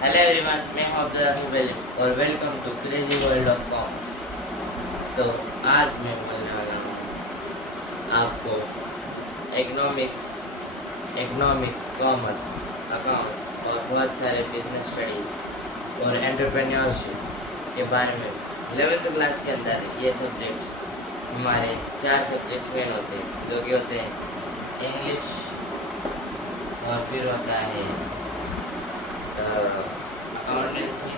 Hello everyone, मैं हूं अब्दुल और welcome to crazy world of commerce. तो आज मैं बोलने वाला हूँ आपको इकोनॉमिक्स, कॉमर्स, अकाउंट्स और बहुत सारे बिजनेस स्टडीज़ और एंटरप्रेन्योरशिप के बारे में। 11th क्लास के अंदर ये सब्जेक्ट्स हमारे 4 सब्जेक्ट्स मेन होते हैं, जो कि होते हैं इंग्लिश, और फिर होता है अकाउंटेंसी,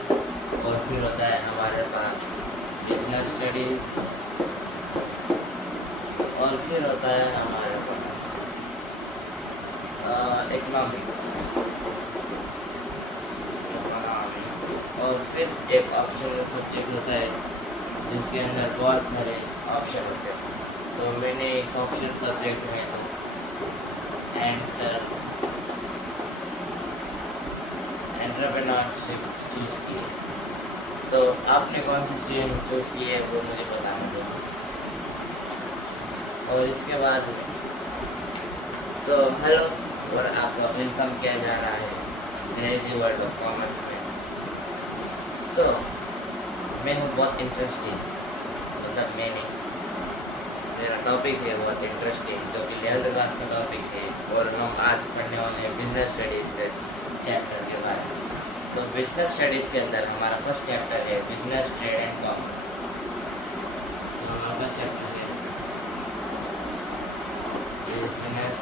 और फिर होता है हमारे पास बिजनेस स्टडीज़, और फिर होता है हमारे पास इकोनॉमिक्स, और फिर एक ऑप्शनल सब्जेक्ट होता है जिसके अंदर बहुत सारे ऑप्शन होते हैं। तो मैंने इस ऑप्शनल सब्जेक्ट में एंटरप्रेन्योरशिप चूज़ की है। तो आपने कौन सी स्ट्रीम चूज़ की है वो मुझे बताना। और इसके बाद तो हेलो, और आपका वेलकम किया जा रहा है क्रेजी वर्ल्ड ऑफ कॉमर्स में। तो मैं हूँ बहुत इंटरेस्टिंग, मतलब मेरा टॉपिक है बहुत इंटरेस्टिंग, जो कि 11th क्लास का टॉपिक है, और हम आज पढ़ने वाले हैं बिजनेस स्टडीज़ के चैप्टर के बारे में। तो बिजनेस स्टडीज़ के अंदर हमारा फर्स्ट चैप्टर है बिजनेस, ट्रेड एंड कॉमर्स। तो हमारा फर्स्ट चैप्टर है बिजनेस,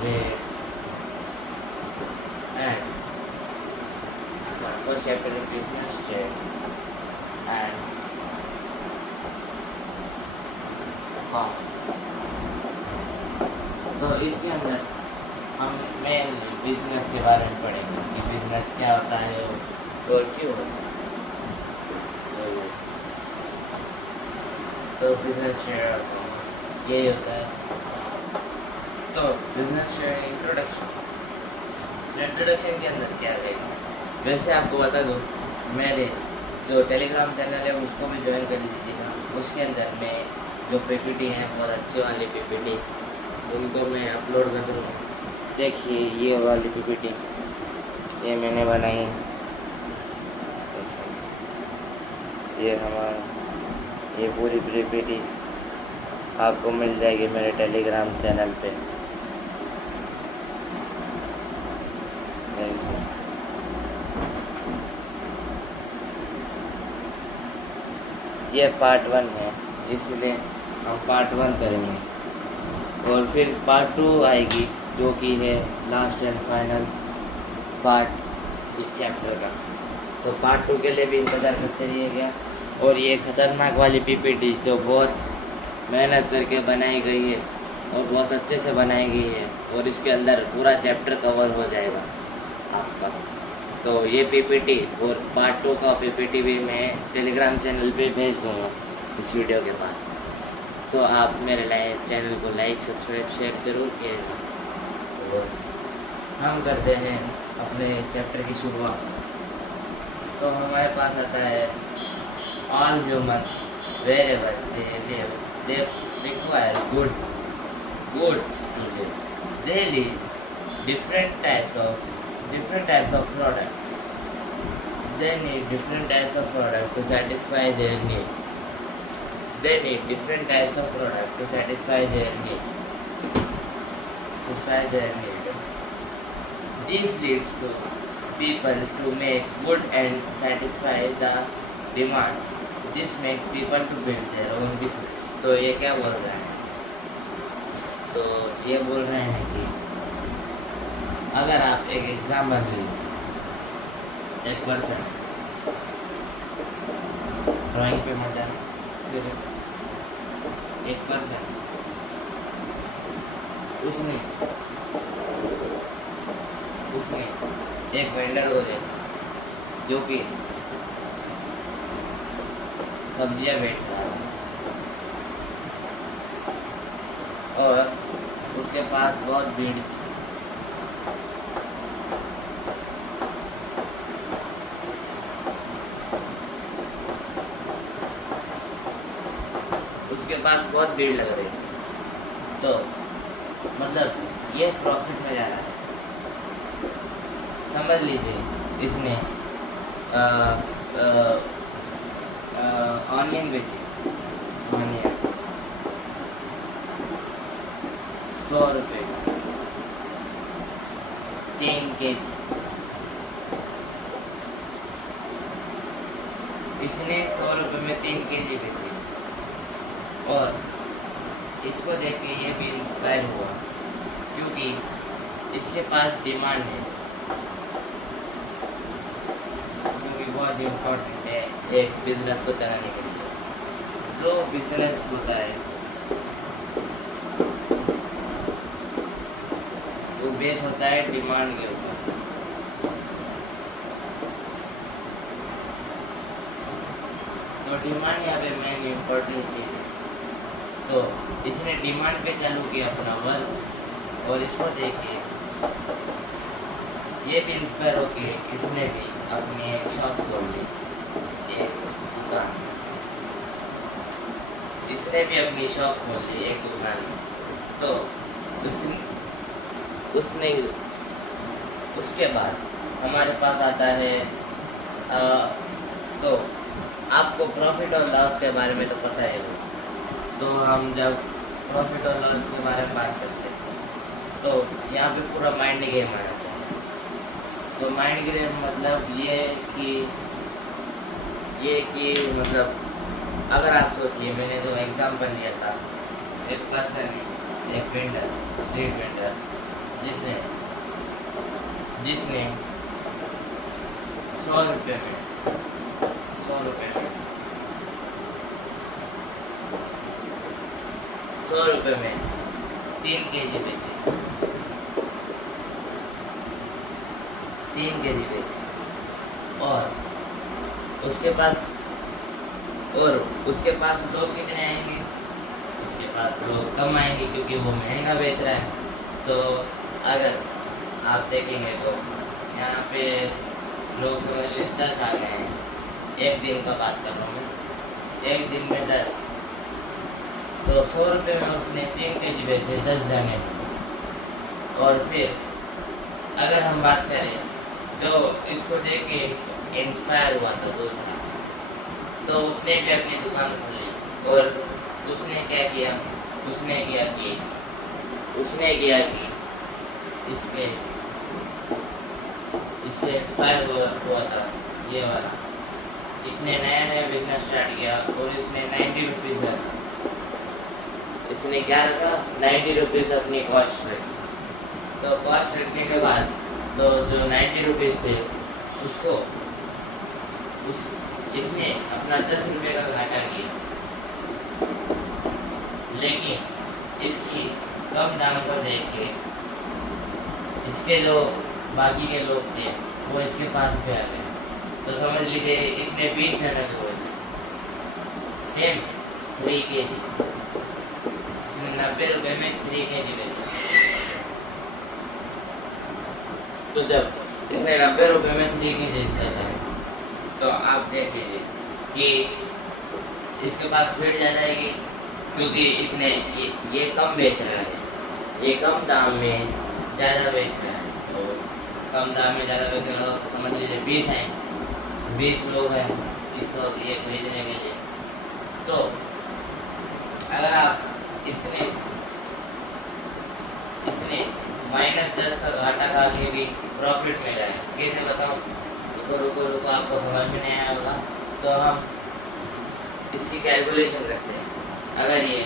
ट्रेड एंड, हमारा फर्स्ट चैप्टर है बिजनेस, ट्रेड एंड कॉमर्स। तो इसके अंदर हम मेन बिजनेस के बारे में पढ़ेंगे कि बिजनेस क्या होता है और क्यों होता है। तो बिजनेस, ट्रेड और कॉमर्स यही होता है। तो बिजनेस ट्रेड इंट्रोडक्शन के अंदर क्या रहेगा, वैसे आपको बता दूँ, मेरे जो टेलीग्राम चैनल है उसको भी ज्वाइन कर लीजिएगा। उसके अंदर मैं जो पीपीटी है, बहुत अच्छी वाली पीपीटी, उनको मैं अपलोड कर दूँगा। देखिए ये वाली पीपीटी ये मैंने बनाई है, ये हमारा ये पूरी पीपीटी आपको मिल जाएगी मेरे टेलीग्राम चैनल पे। ये पार्ट 1 है, इसलिए हम पार्ट 1 करेंगे, और फिर पार्ट 2 आएगी, जो कि है लास्ट एंड फाइनल पार्ट इस चैप्टर का। तो पार्ट 2 के लिए भी इंतज़ार करते रहिएगा। और ये ख़तरनाक वाली पीपीटी जो बहुत मेहनत करके बनाई गई है और बहुत अच्छे से बनाई गई है, और इसके अंदर पूरा चैप्टर कवर हो जाएगा आपका। तो ये पीपीटी और पार्ट 2 का पीपीटी भी मैं टेलीग्राम चैनल पे भेज दूँगा इस वीडियो के बाद। तो आप मेरे चैनल को लाइक, सब्सक्राइब, शेयर जरूर कीजिएगा। और हम करते हैं अपने चैप्टर की शुरुआत। तो हमारे पास आता है all humans wherever they live they require goods to live. They need different types of products. They need different types of products to satisfy their need. They need different types of products to satisfy their need. This leads to people to make good and satisfy the demand. This makes people to build their own business. तो ये क्या बोल रहा है? तो ये बोल रहे हैं कि अगर आप एक एग्जाम्पल लीजिए, एक पर्सन ड्राइंग पे मत जाना, फिर एक पर्सन उसने एक वेंडर को देखा जो कि सब्जियां बेच रहा है, और उसके पास बहुत भीड़ थी। उसके पास बहुत भीड़ लग रही थी, तो मतलब ये प्रॉफिट में जा रहा है। समझ लीजिए इसने ऑनियन बेची, ऑनियन 100 रुपये 3 kg। इसने 100 रुपये में 3 kg बेची और इसको देख के ये भी इंस्पायर हुआ, क्योंकि इसके पास डिमांड है, क्योंकि बहुत इम्पोर्टेंट है एक बिजनेस को चलाने के लिए। जो बिजनेस होता है वो बेस होता है डिमांड के ऊपर। तो डिमांड यहाँ पे मेन इम्पोर्टेंट चीज़ है। तो इसने डिमांड पे चालू किया अपना वर्क और इसको देख के ये भी इंस्पायर होके इसने भी अपनी एक शॉप खोल ली, एक दुकान। इसने भी अपनी शॉप खोल ली एक दुकान में। तो उसने उसके बाद हमारे पास आता है तो आपको प्रॉफिट और लॉस के बारे में तो पता है वो। तो हम जब प्रॉफिट और लॉस के बारे में बात करते हैं तो यहाँ पे पूरा माइंड गेम आ जाता है। तो माइंड गेम मतलब ये कि मतलब अगर आप सोचिए, मैंने जो एग्जांपल लिया था, एक पर्सन है, एक वेंडर, स्ट्रीट वेंडर, जिसने 100 रुपये में 100 रुपये में 3 kg बेचे, 3 kg बेचे और उसके पास लोग कितने आएंगे? उसके पास लोग कम आएंगे क्योंकि वो महंगा बेच रहा है। तो अगर आप देखेंगे तो यहाँ पे लोग समझ लीजिए 10 आ गए हैं, एक दिन का बात कर रहा हूँ मैं, एक दिन में 10, तो 100 रुपये में उसने 3 kg बेचे 10 जने। और फिर अगर हम बात करें जो इसको देख के इंस्पायर हुआ था दूसरा, तो उसने भी अपनी दुकान खोली और उसने क्या किया? उसने किया कि इससे इंस्पायर हुआ था ये वाला। इसने नया बिजनेस स्टार्ट किया और इसने 90 रुपीज़ रखा। इसने क्या रखा? 90 रुपीज़ अपनी कॉस्ट रखी। तो कॉस्ट रखने के बाद तो जो 90 रुपीज़ थे उसको इसने अपना 10 रुपये का घाटा किया, लेकिन इसकी कम दाम को देख के इसके जो बाकी के लोग थे वो इसके पास भी आ गए। तो समझ लीजिए इसने 20 जने को सेम 3 kg, इसने 90 रुपये में 3 kg बेचा। तो जब इसने 90 रुपये में 3 kg बेचा तो आप देख लीजिए कि इसके पास भीड़ ज़्यादा आएगी, क्योंकि इसने ये कम बेच रहा है, ये कम दाम में ज़्यादा बेच रहा है। तो कम दाम में ज़्यादा बेच रहा है तो समझ लीजिए 20 हैं, 20 लोग हैं इसको ये खरीदने के लिए। तो अगर आप इसने -10 का घाटा खा के भी प्रॉफिट में गए, कैसे बताऊँ? रुको आपको समझ में नहीं आया होगा। तो हम इसकी कैलकुलेशन करते हैं। अगर ये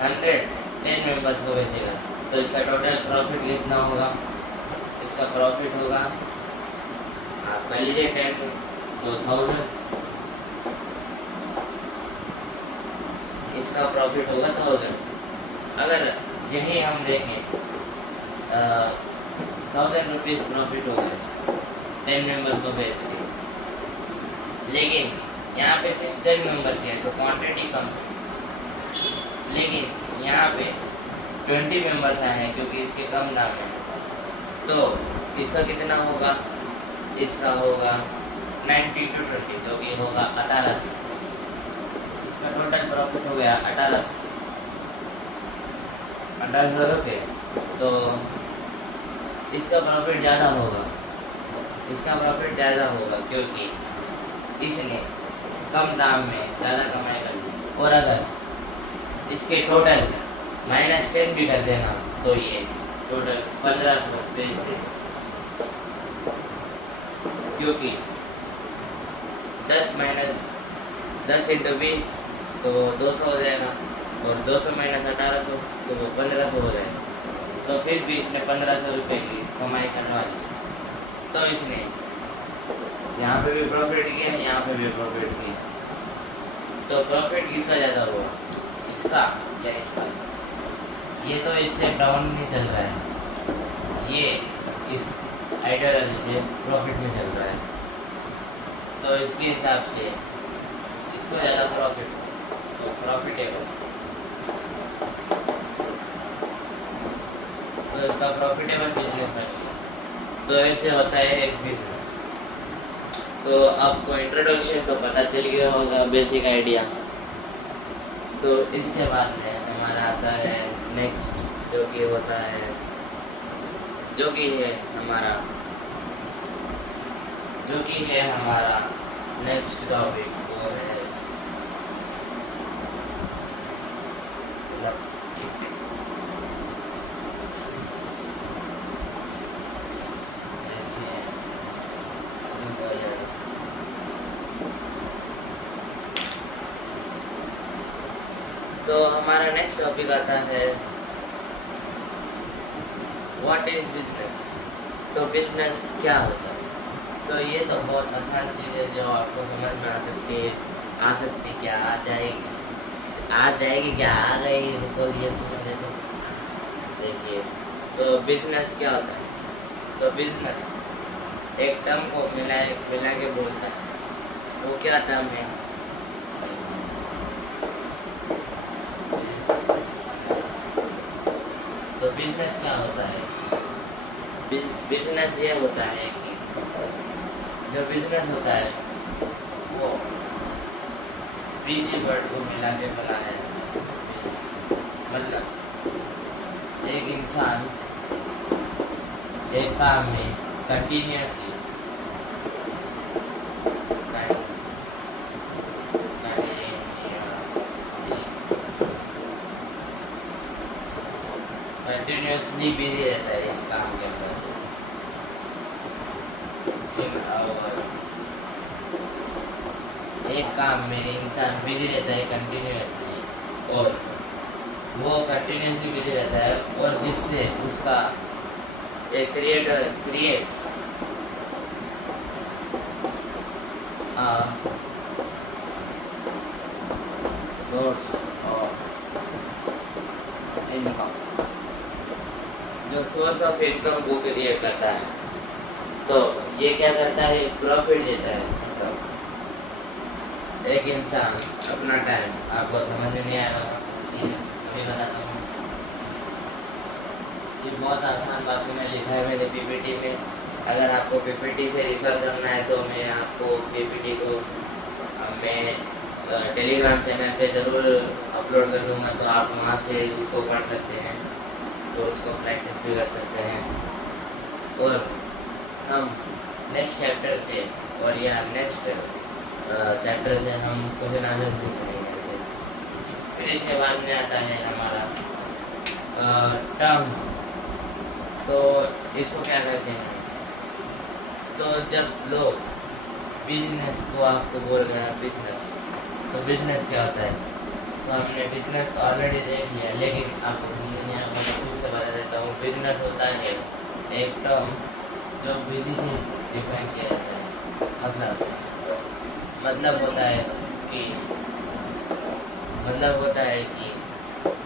110 मेंबर्स को बेचेगा तो इसका टोटल प्रॉफिट कितना होगा? इसका प्रॉफिट होगा, आप कर लीजिए 10 तो 1000, इसका प्रॉफिट होगा 1000। अगर यही हम देखें 1000 रुपीज़ प्रॉफिट होगा इसका 10 मेंबर्स को बेच के, लेकिन यहाँ पे सिर्फ 10 मेंबर्स हैं तो क्वांटिटी कम है। लेकिन यहाँ पे 20 मेंबर्स आए हैं क्योंकि इसके कम दाम है, तो इसका कितना होगा? इसका होगा 90 to 20 जो कि होगा 1800। इसका टोटल प्रॉफिट हो गया 1800 रुपये। तो इसका प्रॉफिट ज़्यादा होगा इसका प्रॉफिट ज़्यादा होगा क्योंकि इसने कम दाम में ज़्यादा कमाई कर ली। और अगर इसके टोटल -10 भी कर देना तो ये टोटल 1500 बेच दे, क्योंकि 10 × 20 तो वो 200 हो जाएगा, और 200 - 1800 तो वो 1500 हो जाएगा। तो फिर भी इसने 1500 रुपये की कमाई करने वाली। तो इसने यहाँ पे भी प्रॉफिट किया, यहाँ पे भी प्रॉफिट किया। तो प्रॉफिट किसका ज़्यादा हुआ, इसका या इसका? ये तो इससे डाउन नहीं चल रहा है, ये इस आइडियोलॉजी से प्रॉफिट में चल रहा है। तो इसके हिसाब से इसको ज़्यादा प्रॉफिट, तो प्रॉफिटेबल, तो इसका प्रॉफिटेबल बिजनेस बन गया। तो ऐसे होता है एक बिजनेस। तो आपको इंट्रोडक्शन तो पता चल गया होगा, बेसिक आइडिया। तो इसके बाद में हमारा आता है नेक्स्ट, जो कि होता है, जो कि है हमारा नेक्स्ट टॉपिक, वो है तो हमारा नेक्स्ट टॉपिक आता है व्हाट इज बिजनेस। तो बिजनेस क्या होता है? तो ये तो बहुत आसान चीज़ है जो आपको समझ में आ सकती है। आ सकती क्या, आ जाएगी क्या, आ गई, रुको ये सुनो देखो। देखिए, तो बिजनेस क्या होता है? तो बिजनेस एक टर्म को मिला के बोलता है। वो क्या टर्म है? तो बिजनेस क्या होता है? बिजनेस ये होता है कि जो बिजनेस होता है वो बीजी वर्ड को मिला के बना है। मतलब एक इंसान एक काम में कंटिन्यूअसली बिजी रहता है इस काम के अंदर। एक काम में इंसान बिजी रहता है कंटिन्यूअसली, और वो कंटिन्यूअसली बिजी रहता है, और जिससे उसका एक क्रिएट्स सोर्स ऑफ इनकम, जो सोर्स ऑफ इनकम को क्रिएट करता है। तो ये क्या करता है? प्रॉफिट देता है। मतलब एक इंसान अपना टाइम, आपको समझ में नहीं आएगा, अभी बताता हूँ। ये बहुत आसान भाषा में लिखा है मैंने पीपीटी में। अगर आपको पीपीटी से रिफर करना है तो मैं आपको पीपीटी को मैं टेलीग्राम चैनल पे ज़रूर अपलोड कर दूँगा, तो आप वहाँ से उसको पढ़ सकते हैं, तो उसको प्रैक्टिस भी कर सकते हैं। और हम नेक्स्ट चैप्टर से, और या नेक्स्ट चैप्टर से हम क्वेश्चन आंसर्स भी करेंगे ऐसे। फिर इसके बाद में आता है हमारा टर्म्स। तो इसको क्या कहते हैं? तो जब लोग बिजनेस को आपको बोल रहे हैं बिजनेस, तो बिजनेस क्या होता है? तो हमने बिजनेस ऑलरेडी देख लिया, लेकिन आपको समझ नहीं आया, मैं खुद से बता देता हूँ। बिजनेस होता है एक टर्म जो बिजी से डिफाइन किया जाता है। मतलब होता है कि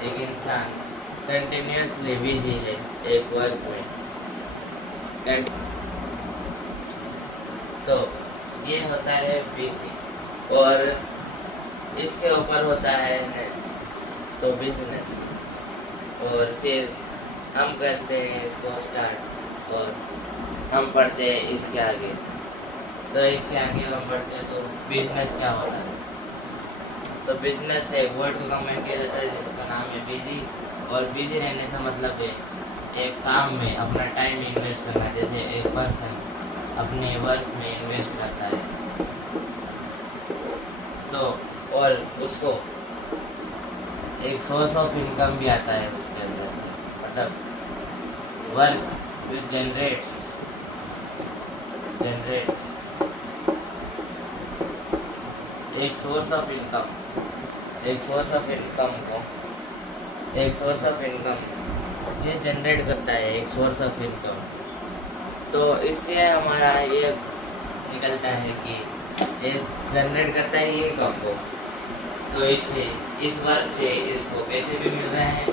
एक इंसान कंटिन्यूअसली बिजी है एक वर्क में। तो ये होता है बिजी, और इसके ऊपर होता है नेस, तो बिजनेस। और फिर हम करते हैं इसको स्टार्ट, और हम पढ़ते हैं इसके आगे। तो इसके आगे हम पढ़ते हैं तो बिजनेस क्या होता है? तो बिजनेस एक वर्ड को कमेंट किया जाता है जिसका नाम है बिजी। और बिजी रहने से मतलब है एक काम में अपना टाइम इन्वेस्ट करना। जैसे एक पर्सन अपने वर्क में इन्वेस्ट करता है तो और उसको एक सोर्स ऑफ इनकम भी आता है उसके अंदर से, मतलब वर्क विच जनरेट्स एक सोर्स ऑफ इनकम ये जनरेट करता है, एक सोर्स ऑफ इनकम। तो इससे हमारा ये निकलता है कि ये जनरेट करता है इनकम को, तो इससे इस वर्क से इसको पैसे भी मिल रहे हैं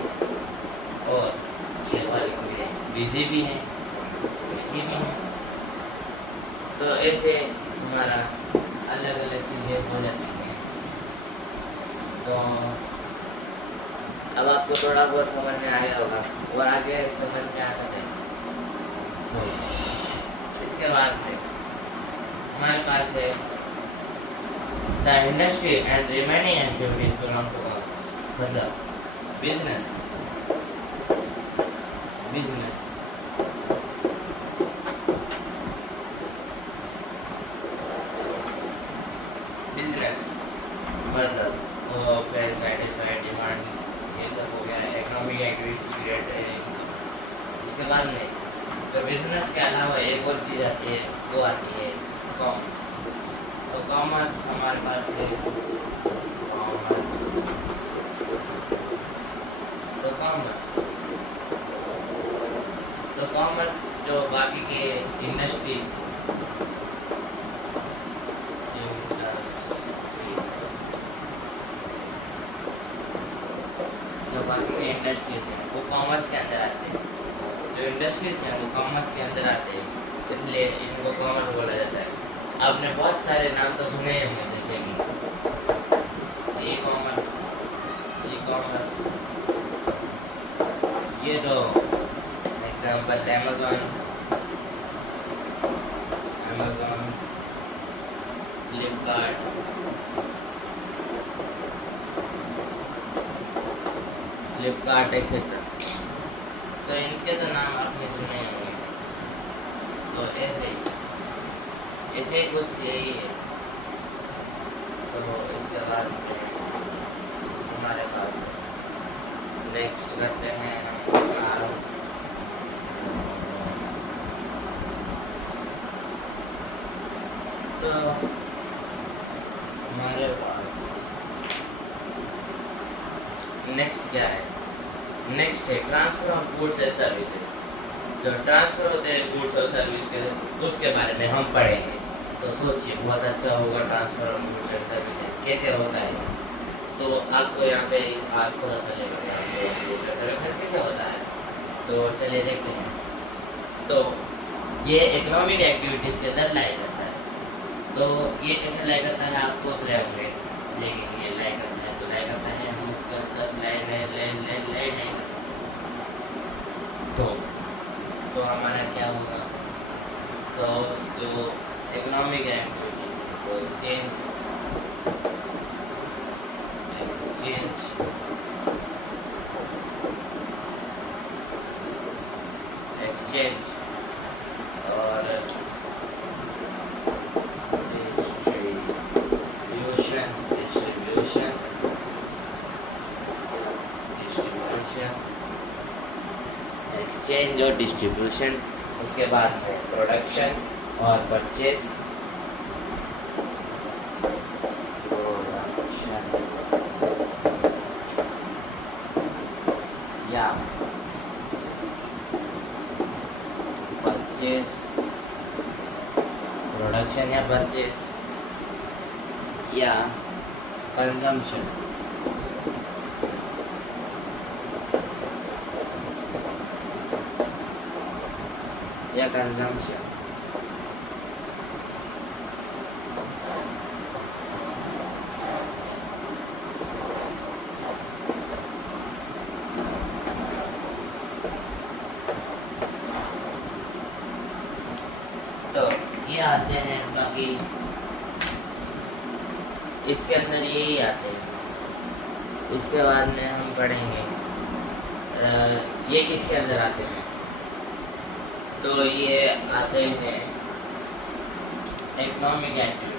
और ये वर्क में बिजी भी है। तो ऐसे हमारा अलग अलग चीज़ें हो जाती हैं। तो अब आपको थोड़ा बहुत समझ में आया होगा और आगे समझ में आता जाएगा। तो इसके बाद में हमारे पास है the industry and remaining activities belong to commerce, मतलब बिजनेस मतलब सेटिस्फाइड डिमांड, ये सब हो गया इकोनॉमिक एक्टिविटीज रिलेटेड। इसके बाद में तो बिजनेस के अलावा एक और चीज़ आती है, वो आती है कॉमर्स। तो कॉमर्स हमारे पास है कॉमर्स जो बाकी के इंडस्ट्रीज हैं वो कॉमर्स के अंदर आते हैं। जो इंडस्ट्रीज हैं वो कॉमर्स के अंदर आते हैं, इसलिए इनको कॉमर्स बोला जाता है। आपने बहुत सारे नाम तो सुने होंगे, जैसे कि ई कॉमर्स, ये तो एग्जाम्पल अमेज़न, फ्लिपकार्ट एक्सेट्रा। तो इनके तो नाम आपने सुने होंगे। तो ऐसे ही कुछ यही है। तो इसके बाद हमारे पास नेक्स्ट करते हैं तो हमारे पास नेक्स्ट क्या है? नेक्स्ट है transfer of goods and services. जो ट्रांसफर होते हैं गुड्स और सर्विस के, उसके बारे में हम पढ़ेंगे। तो सोचिए बहुत अच्छा होगा transfer of goods and services कैसे होता है। तो आपको यहाँ पे आज पता चलेगा गुड्स एंड सर्विसेज कैसे होता है। तो चलिए देखते हैं। तो ये इकोनॉमिक एक्टिविटीज़ के अंदर लाई करता है। तो ये कैसे लाई करता है आप सोच रहे होंगे, लेकिन ये लाई करता है तो लाई करता है, हम इसका लाई नहीं कर सकते। तो हमारा क्या होगा? तो जो इकोनॉमिक एक्टिविटीज है वो एक्सचेंज और एक्सचेंज और डिस्ट्रीब्यूशन, उसके बाद में प्रोडक्शन और परचेज, या प्रोडक्शन या परचेज या कंजम्पशन। तो ये आते हैं, बाकी इसके अंदर यही आते हैं। इसके बाद में हम पढ़ेंगे ये किसके अंदर आते हैं। तो ये आते हैं इकोनॉमिक एक्टिविटीज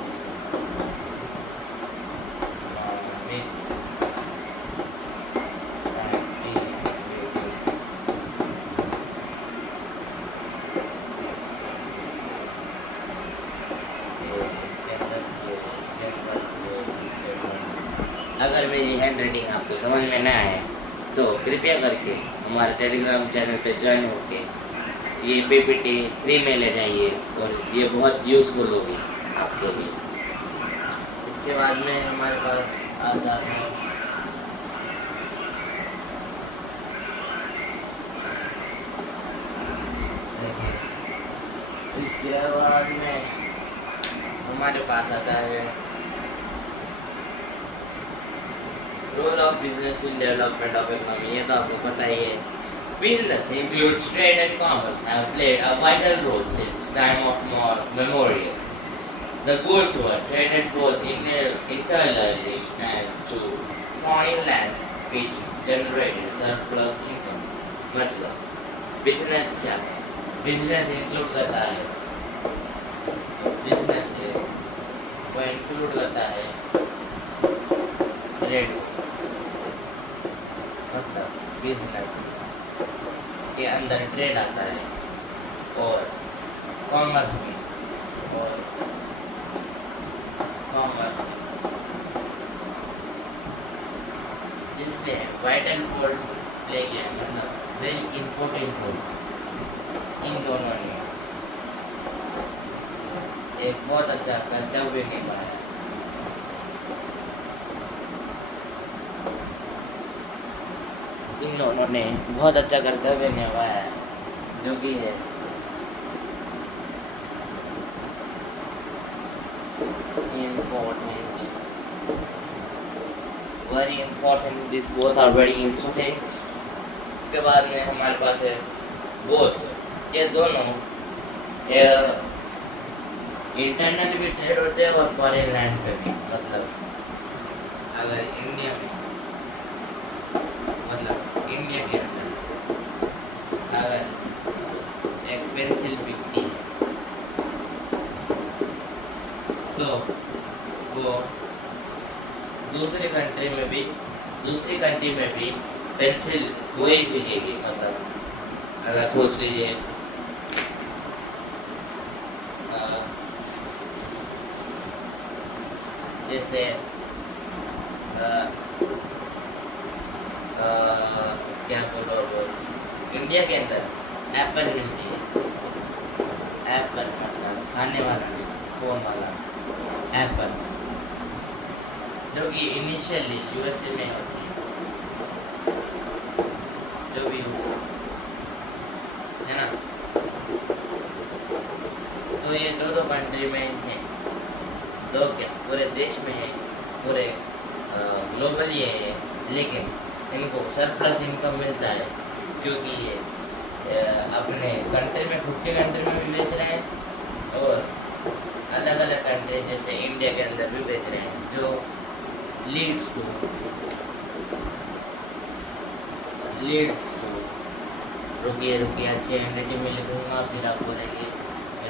अगर मेरी हैंड राइटिंग आपको समझ में ना आए तो कृपया करके हमारे टेलीग्राम चैनल पे ज्वाइन होके ये पीपीटी फ्री में ले जाइए और ये बहुत यूज़फुल होगी आपके लिए। इसके बाद में हमारे पास आ जाता है इसके बाद में हमारे पास आता है role of business in development of economy. ये तो आपको पता ही है। Business includes trade and commerce have played a vital role since time of memorial. The goods were traded both internally and to foreign land, which generated surplus income. मतलब business क्या है? Business include करता है, business वो include करता है trade, मतलब business के अंदर ट्रेड आता है और कॉमर्स में, और कॉमर्स जिसने वाइटल रोल प्ले किया, मतलब वेरी इम्पोर्टेंट रोल इन दोनों ने एक बहुत अच्छा कर्तव्य निभाया। इन दोनों ने बहुत अच्छा कर्तव्य निभाया जो कि है important, very important. These both are very important. इसके बाद में हमारे पास है both, ये दोनों इंटरनल भी ट्रेड होते हैं और फॉरेन लैंड पे भी। मतलब अगर इंडिया में, मतलब इंडिया के अंदर अगर एक पेंसिल बिकती है तो वो दूसरी कंट्री में भी पेंसिल वही बिकेगी। मतलब अगर सोच लीजिए जैसे क्या बोलो, इंडिया के अंदर एप्पल मिलती है, एप्पल मतलब खाने वाला नहीं, फोन वाला एप्पल, जो कि इनिशियली यूएसए में होती है, जो भी है ना। तो ये दो कंट्री में है, दो क्या पूरे देश में है, पूरे ग्लोबली है, लेकिन इनको सरप्लस इनकम मिलता है क्योंकि ये अपने कंट्री में, खुद के कंट्री में भी बेच रहे हैं और अलग अलग कंट्री जैसे इंडिया के अंदर भी बेच रहे हैं, जो लीड्स टू रुकिए अच्छी हैंडराइटिंग में लिखूंगा, फिर आपको देखिए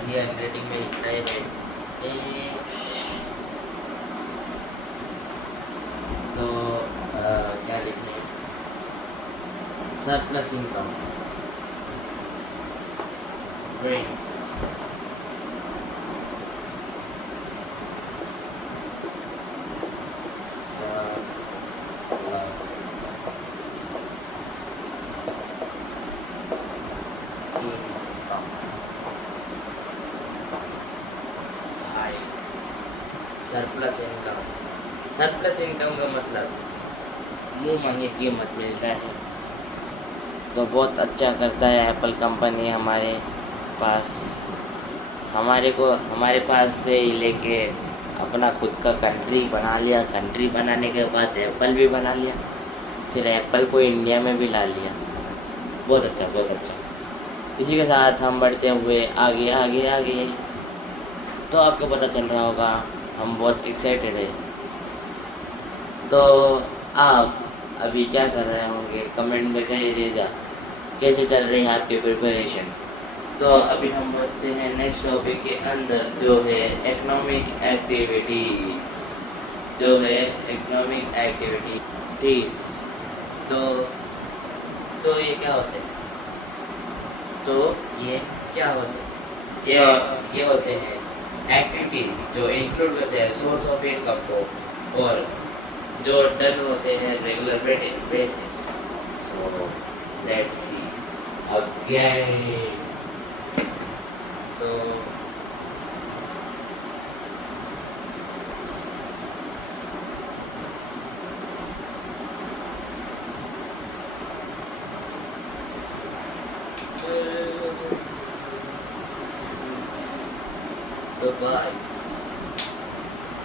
इंडिया हैंडराइटिंग में लिखता है तो क्या लिखें, surplus income brings surplus income का मतलब मुँह मांगे कीमत मिलता है। तो बहुत अच्छा करता है एप्पल कंपनी हमारे पास से ही लेके अपना खुद का कंट्री बना लिया। कंट्री बनाने के बाद एप्पल भी बना लिया, फिर एप्पल को इंडिया में भी ला लिया। बहुत अच्छा। इसी के साथ हम बढ़ते हुए आगे। तो आपको पता चल रहा होगा हम बहुत एक्साइटेड है। तो आप अभी क्या कर रहे होंगे, कमेंट में कहिए कैसे चल रही है आपकी प्रिपरेशन। तो अभी हम बढ़ते हैं नेक्स्ट टॉपिक के अंदर, जो है इकोनॉमिक एक्टिविटी, जो है इकोनॉमिक एक्टिविटीज। तो ये क्या होते हैं? तो ये क्या होते हैं? ये होते हैं एक्टिविटी जो इंक्लूड करते हैं सोर्स ऑफ इनकम को, और जो डन होते हैं regular basis. So let's see again. तो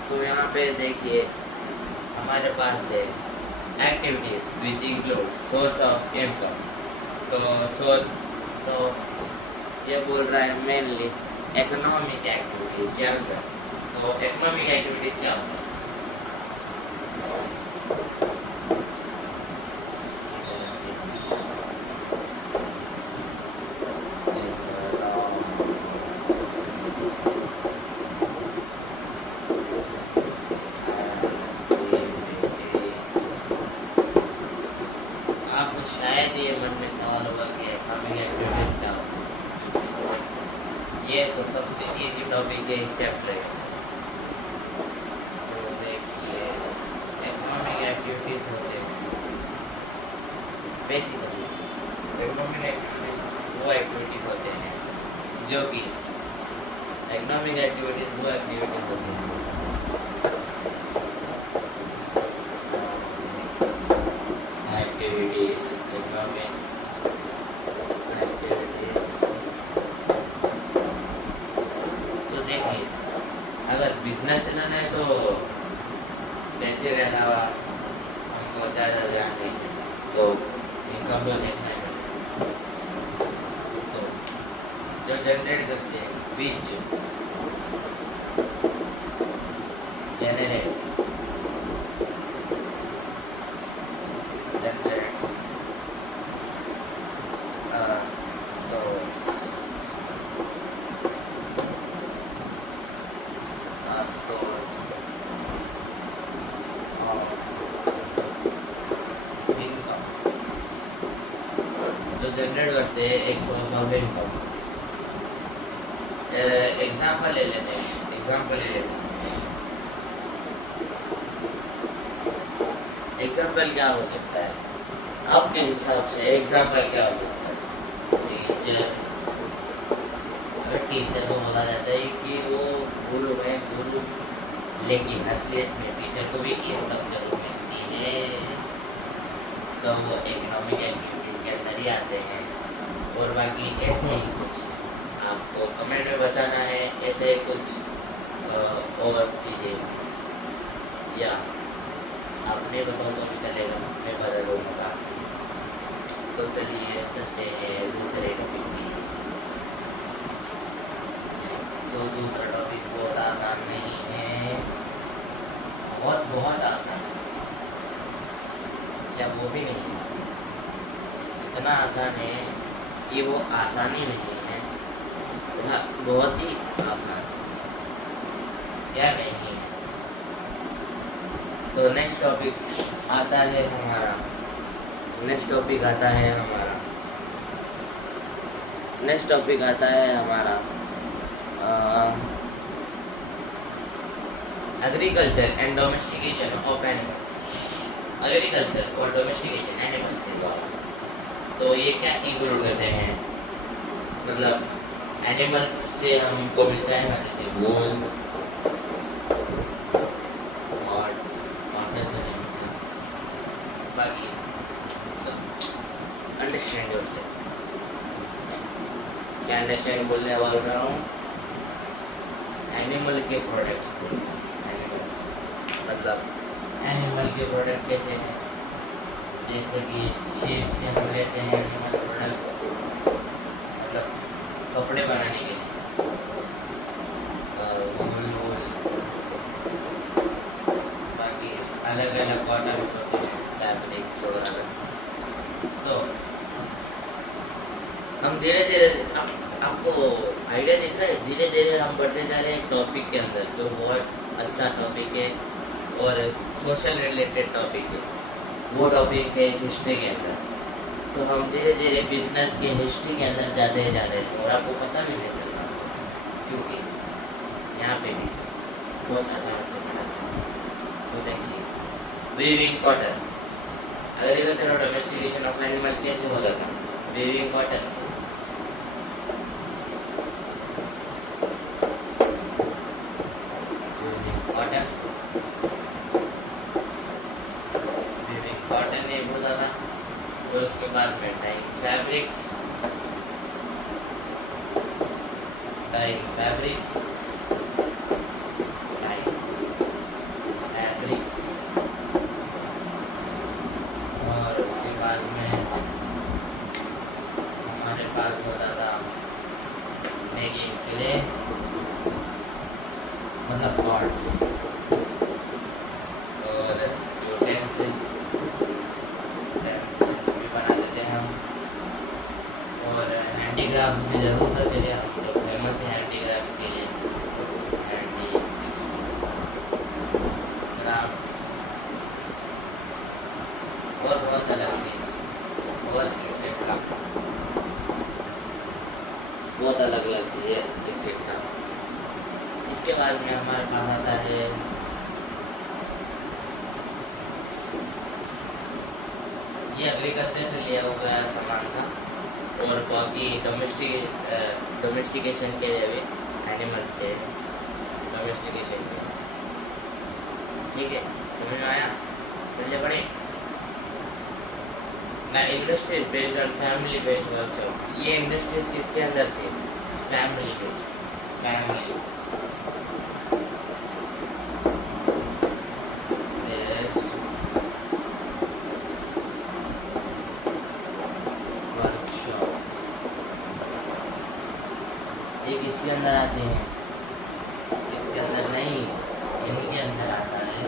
तो यहाँ पे देखिए हमारे पास है activities which include source of income. तो सोर्स, तो ये बोल रहा है मेनली इकोनॉमिक एक्टिविटीज क्या होता है। तो इकोनॉमिक एक्टिविटीज क्या होता है? आपको शायद ये मन में सवाल होगा कि इकोनॉमिक एक्टिविटीज क्या होती है। ये तो सबसे इजी टॉपिक है इस चैप्टर का। तो देखिए इकोनॉमिक एक्टिविटीज होते हैं बेसिकली, इकोनॉमिक एक्टिविटीज वो एक्टिविटीज होते हैं जो कि इकोनॉमिक एक्टिविटीज वो एक्टिविटीज होती हैं एक्टिविटीज इकोनॉमिक एक्टिविटीज। तो देखिए अगर बिजनेस चलाना है तो पैसे के अलावा हमको ज़्यादा ध्यान नहीं, तो इनकम तो देखना है। तो जो जनरेट करते हैं बीच जनरेट्स जनरेट करते हैं एक सोर्स ऑफ इनकम। एग्जाम्पल ले लेते हैं। एग्जाम्पल क्या हो सकता है आपके हिसाब से? एग्जाम्पल क्या हो सकता है? टीचर, अगर टीचर को बोला जाता है कि वो गुरु है गुरु, लेकिन असलियत में टीचर को भी इनकम जरूर मिलती है, तो वो इकोनॉमिक एक्टिविटीज के अंदर ही आते हैं। और बाकी ऐसे ही कुछ आपको कमेंट में बताना है, ऐसे कुछ और चीज़ें, या आपने बताओ तो भी चलेगा, मैं बता दूँगा। तो चलिए चलते हैं दूसरे टॉपिक में। तो दूसरा टॉपिक बहुत आसान नहीं है, बहुत आसान है, क्या वो भी नहीं है, इतना आसान है कि वो आसानी नहीं है, वह बहुत ही आसान क्या नहीं है। तो नेक्स्ट टॉपिक आता है हमारा agriculture and domestication of animals. Agriculture और डोमेस्टिकेशन एनिमल्स के द्वारा। तो ये क्या इंक्लूड करते हैं? मतलब एनिमल्स से हमको मिलता है ना, जैसे गोल्ड, बाकी अंडरस्टैंड योरसेल्फ। क्या अंडरस्टैंड बोलने वाला रहा हूँ? एनिमल के प्रोडक्ट्स, मतलब एनिमल के प्रोडक्ट कैसे हैं? जैसे कि शेप से हम लेते हैं एनिमल प्रोडक्ट, मतलब कपड़े बनाने के लिए बाकी अलग अलग कॉटन्स होते हैं, फैब्रिक्स वगैरह। तो हम धीरे धीरे आपको आपको आइडिया दिख रहा है? धीरे धीरे हम बढ़ते जा रहे हैं एक टॉपिक के अंदर जो बहुत अच्छा टॉपिक है और सोशल रिलेटेड टॉपिक है। वो टॉपिक है हिस्ट्री के अंदर। तो हम धीरे धीरे बिजनेस के हिस्ट्री के अंदर जाते जा रहे हैं और आपको पता भी नहीं चल रहा क्योंकि यहाँ पे भी बहुत आसान से पढ़ा था। तो देखिए वीविंग कॉटन, एग्रीकल्चर और डोमेस्टिकेशन ऑफ एनिमल कैसे होता था? वीविंग कॉटन से। कॉटन एक होता था और उसके बाद में डाइंग फैब्रिक्स, और उसके बाद में हमारे पास होता था मेकिंग क्ले, मतलब पॉट्स और यूटेंसिल्स भी बनाते थे हम, और हैंडीक्राफ्ट्स भी जरूर करते थे हम। तो फेमस है हैंडीक्राफ्ट्स के लिए, हैंडीक्राफ्ट्स और बहुत अलग चीज और एक्सेट्रा, बहुत अलग अलग चीज़ें एक्सेट्रा। इसके बाद में हमारे पास आता है ये एग्रीकल्चर से लिया हुआ सामान था और बाकी डोमेस्टिकेशन के लिए भी एनिमल्स के डोमेस्टिकेशन के। ठीक है, समझ में आया? चलिए बढ़े ना। Industries based on family based workshop, ये इंडस्ट्रीज किसके अंदर थी? फैमिली बेस्ड, फैमिली एक इसके अंदर आते हैं, इसके अंदर नहीं, इन्हीं के अंदर आता है।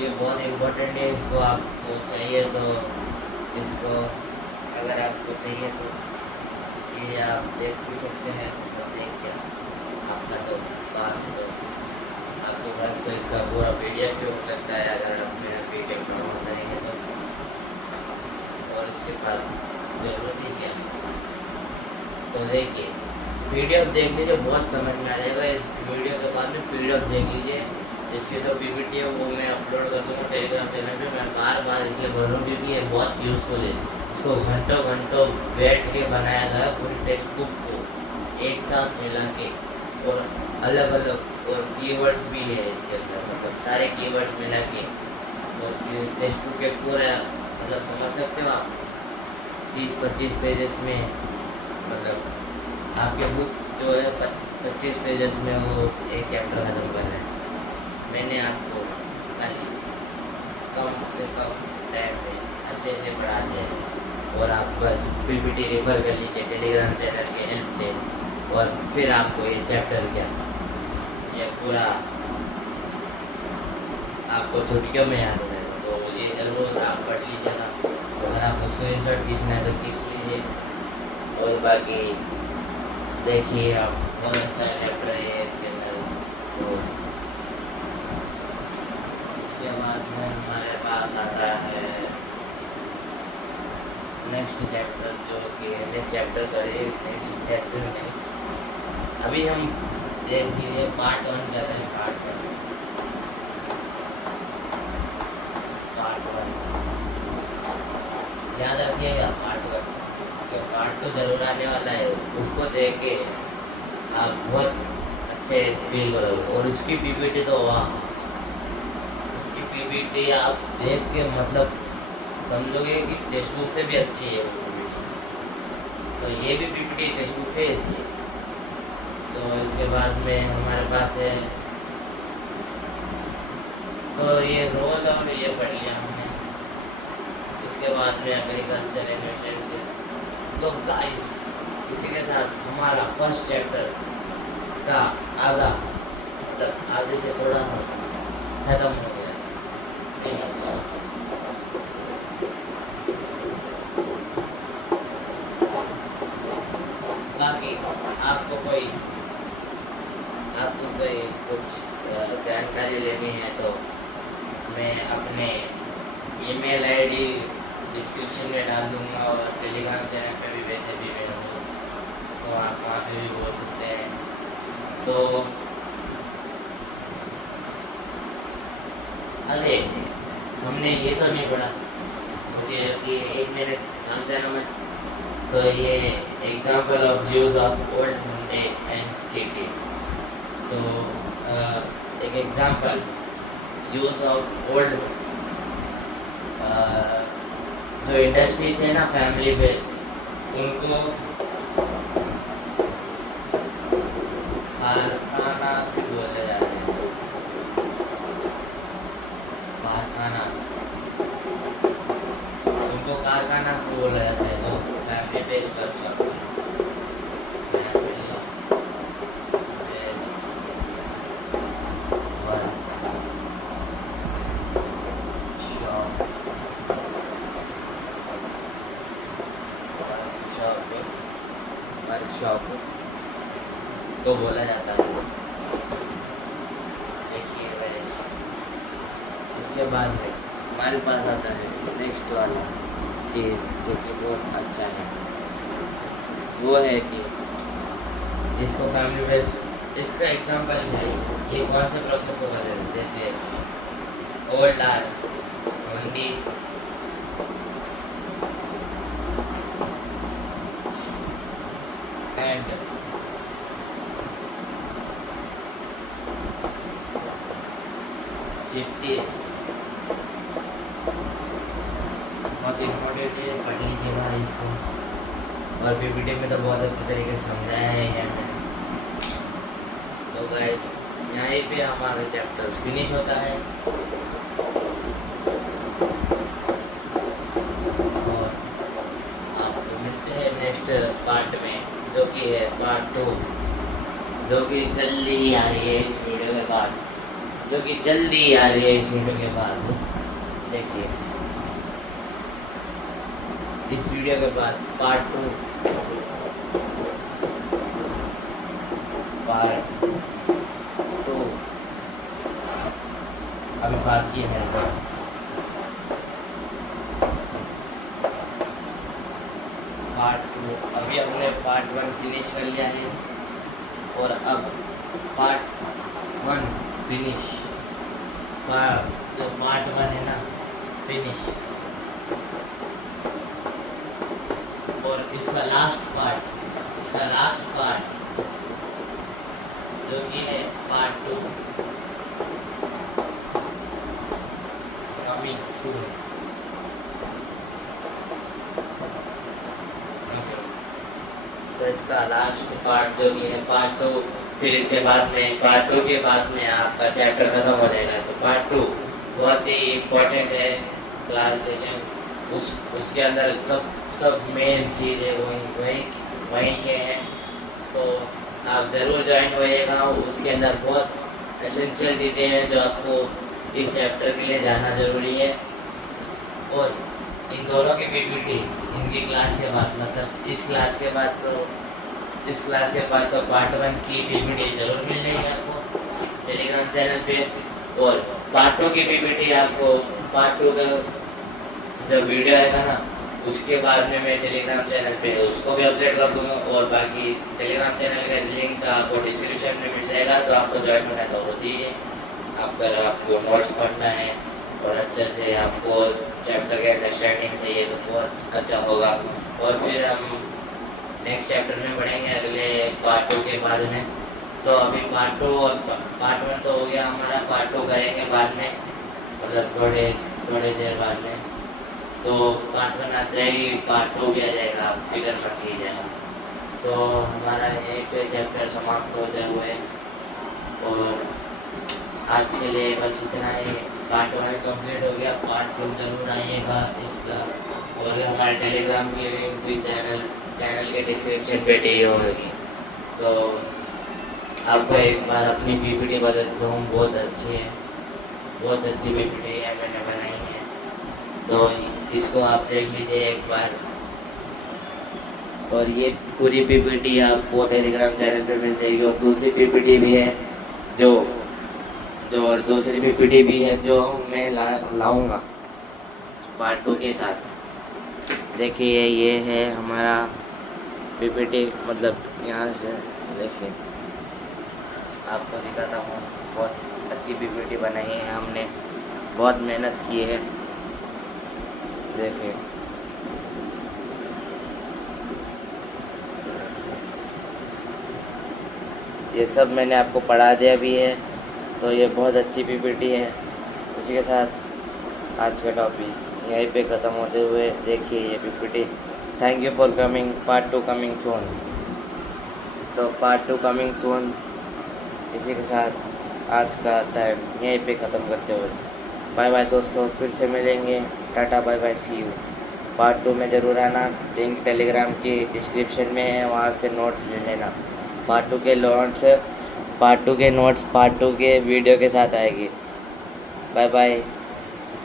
ये बहुत इम्पोर्टेंट है, इसको आपको चाहिए तो इसको अगर आपको चाहिए तो ये आप देख भी सकते हैं। तो देख क्या आपका तो पास तो आपके पास तो इसका पूरा PDF भी हो सकता है अगर आप मेरा PDF डाउनलोड करेंगे तो। और इसके बाद जरूरत ही क्या, तो देखिए PDF देख लीजिए, बहुत समझ में आ जाएगा। इस वीडियो के बाद में PDF देख लीजिए। इसकी तो PPT है वो मैं अपलोड कर दूँगा टेलीग्राम चैनल पे। मैं बार बार इसलिए बोल रहा हूँ क्योंकि ये बहुत यूज़फुल है। इसको घंटों घंटों बैठ के बनाया गया पूरी टेक्स्ट बुक को एक साथ मिला के, और अलग अलग और कीवर्ड्स भी है इसके अंदर, मतलब सारे कीवर्ड्स मिला के। और टेक्स्ट बुक के पूरा मतलब समझ सकते हो आप 30-25 पेजेस में, मतलब आपके बुक जो है 25 पेजेस में वो एक चैप्टर खत्म कर रहे हैं। मैंने आपको कम से कम टाइम में अच्छे से पढ़ा दिया है और आप बस PPT रेफर कर लीजिए टेलीग्राम चैनल के हेल्प से, और फिर आपको ये चैप्टर क्या ये पूरा आपको छुट्टियों में याद हो जाएगा। तो ये जरूर आप पढ़ लीजिएगा। अगर आपको स्क्रीनशॉट खींचना है तो खींच लीजिए, और बाकी देखिए आप बहुत अच्छा चैप्टर है इसके अंदर। तो इसके बाद में हमारे पास आता है नेक्स्ट चैप्टर, जो कि नेक्स्ट चैप्टर में अभी हम देख लीजिए पार्ट 1 कर रहे हैं। पार्ट 1 याद रखिएगा। पार्ट 2 जरूर आने वाला है, उसको देख के आप बहुत अच्छे फील करोगे। और उसकी PPT तो वाह पीपीटी आप देख के मतलब समझोगे कि टेक्स्ट बुक से भी अच्छी है वो पीपीटी। तो ये भी पीपीटी टेक्स्ट बुक से ही अच्छी है। तो इसके बाद में हमारे पास है, तो ये रोल और ये पढ़ लिया हमने। इसके बाद में एग्रीकल्चर इन्वेस्टमेंट। तो गाइस इसी के साथ हमारा फर्स्ट चैप्टर का आधा मतलब आधे से थोड़ा सा खत्म हो गया। बाकी आपको कोई कुछ जानकारी लेनी है तो मैं अपने ईमेल आईडी डिस्क्रिप्शन में डाल दूंगा और टेलीग्राम चैनल पे भी वैसे भी मैं हूँ, तो आप वहाँ पे भी बोल सकते हैं। तो अरे हमने ये तो नहीं पढ़ा, मुझे कि 1 मिनट ढंग से ना। तो ये example of use of old Monday and cheaties. तो एक एग्जाम्पल यूज ऑफ ओल्ड, जो इंडस्ट्री थे ना फैमिली बेस्ड, उनको कारखाना भी बोले जाते हैं। कारखाना, उनको कारखाना भी बोला जाता है। तो फैमिली बेस्ड वर्कशॉप, वर्कशॉप को बोला जाता है। देखिए गाइस, इसके बाद में हमारे पास आता है नेक्स्ट वाला चीज़ जो कि बहुत अच्छा है। वो है कि इसको फैमिली बेस्ड, इसका एग्जांपल है ये कौन से प्रोसेस को कर रहे हैं। जैसे ओल्ड आर मंडी, एंड चिट्टीज बहुत इम्पोर्टेंट है, पढ़ लीजिएगा इसको। और पीपीटी में तो बहुत अच्छे तरीके से समझाया है मैंने। तो गाइस यहीं पे हमारा चैप्टर फिनिश होता है और आपको मिलते हैं नेक्स्ट पार्ट में, जो कि है पार्ट 2, जो कि जल्दी ही आ रही है इस वीडियो के बाद, देखिए इस वीडियो के बाद पार्ट 2 अभी बाकी है मेरे पास। पार्ट 2 अभी हमने पार्ट 1 फिनिश कर लिया है और अब पार्ट 1 फिनिश, जो पार्ट 1 है ना फिनिश, और इसका लास्ट पार्ट जो कि है पार्ट 2 कमिंग सून। तो इसका लास्ट पार्ट जो कि है पार्ट 2, फिर इसके बाद में पार्ट 2 के बाद में आपका चैप्टर खत्म हो जाएगा। तो पार्ट 2 बहुत ही इम्पोर्टेंट है क्लास सेशन, उसके अंदर सब मेन चीज़ें वही के हैं। तो आप ज़रूर ज्वाइन होइएगा, उसके अंदर बहुत एसेंशियल चीज़ें हैं जो आपको इस चैप्टर के लिए जानना ज़रूरी है। और इन दोनों की पीपीटी इनकी क्लास के बाद, मतलब इस क्लास के बाद तो पार्ट 1 की पीपीटी जरूर मिल जाएगी आपको टेलीग्राम चैनल पे। और पार्ट 2 की पीपीटी आपको पार्ट 2 का जब वीडियो आएगा ना उसके बाद में मैं टेलीग्राम चैनल पे उसको भी अपडेट कर दूंगा। और बाकी टेलीग्राम चैनल का लिंक आपको डिस्क्रिप्शन में मिल जाएगा, तो आपको ज्वाइन होना है तो हो जाइए। अगर आपको नोट्स पढ़ना है और अच्छे से आपको चैप्टर की अंडरस्टैंडिंग चाहिए तो बहुत अच्छा होगा। और फिर हम नेक्स्ट चैप्टर में पढ़ेंगे अगले पार्ट 2 के बाद में। तो अभी पार्ट 2 और पार्ट 1 तो हो गया हमारा, पार्ट 2 करेंगे बाद में। मतलब थोड़े देर बाद में। तो पार्ट 1 आते ही पार्ट 2 भी आ जाएगा, आप फिक्र मत कीजिएगा। तो हमारा एक चैप्टर समाप्त होते हुए, और आज के लिए बस इतना ही। पार्ट 1 कंप्लीट हो गया, पार्ट 2 जरूर आइएगा इसका। और हमारे टेलीग्राम की लिंक भी चैनल के डिस्क्रिप्शन पे दी होगी। तो आपको एक बार अपनी पीपीटी बता देता हूँ, बहुत अच्छी है, बहुत अच्छी पीपीटी है, मैंने बनाई है। तो इसको आप देख लीजिए एक बार। और ये पूरी पीपीटी आपको टेलीग्राम चैनल पे मिल जाएगी। और दूसरी पीपीटी भी है जो और दूसरी पीपीटी भी है जो मैं लाऊंगा पार्ट 2 के साथ। देखिए ये है हमारा पीपीटी, मतलब यहाँ से देखिए आपको दिखाता हूँ। बहुत अच्छी पीपीटी बनाई है हमने, बहुत मेहनत की है। देखिए ये सब मैंने आपको पढ़ा दिया भी है। तो ये बहुत अच्छी पीपीटी है। इसी के साथ आज का टॉपिक यहीं पे ख़त्म होते हुए देखिए ये PPT. Thank you for coming, part 2 coming soon. तो पार्ट 2 कमिंग सून। इसी के साथ आज का टाइम यहीं पे ख़त्म करते हुए बाय बाय दोस्तों, फिर से मिलेंगे। Tata bye bye, see you. Part 2 में ज़रूर आना, लिंक टेलीग्राम की डिस्क्रिप्शन में है, वहाँ से नोट्स ले लेना। पार्ट 2 के नोट्स पार्ट 2 के वीडियो के साथ आएगी। Bye bye.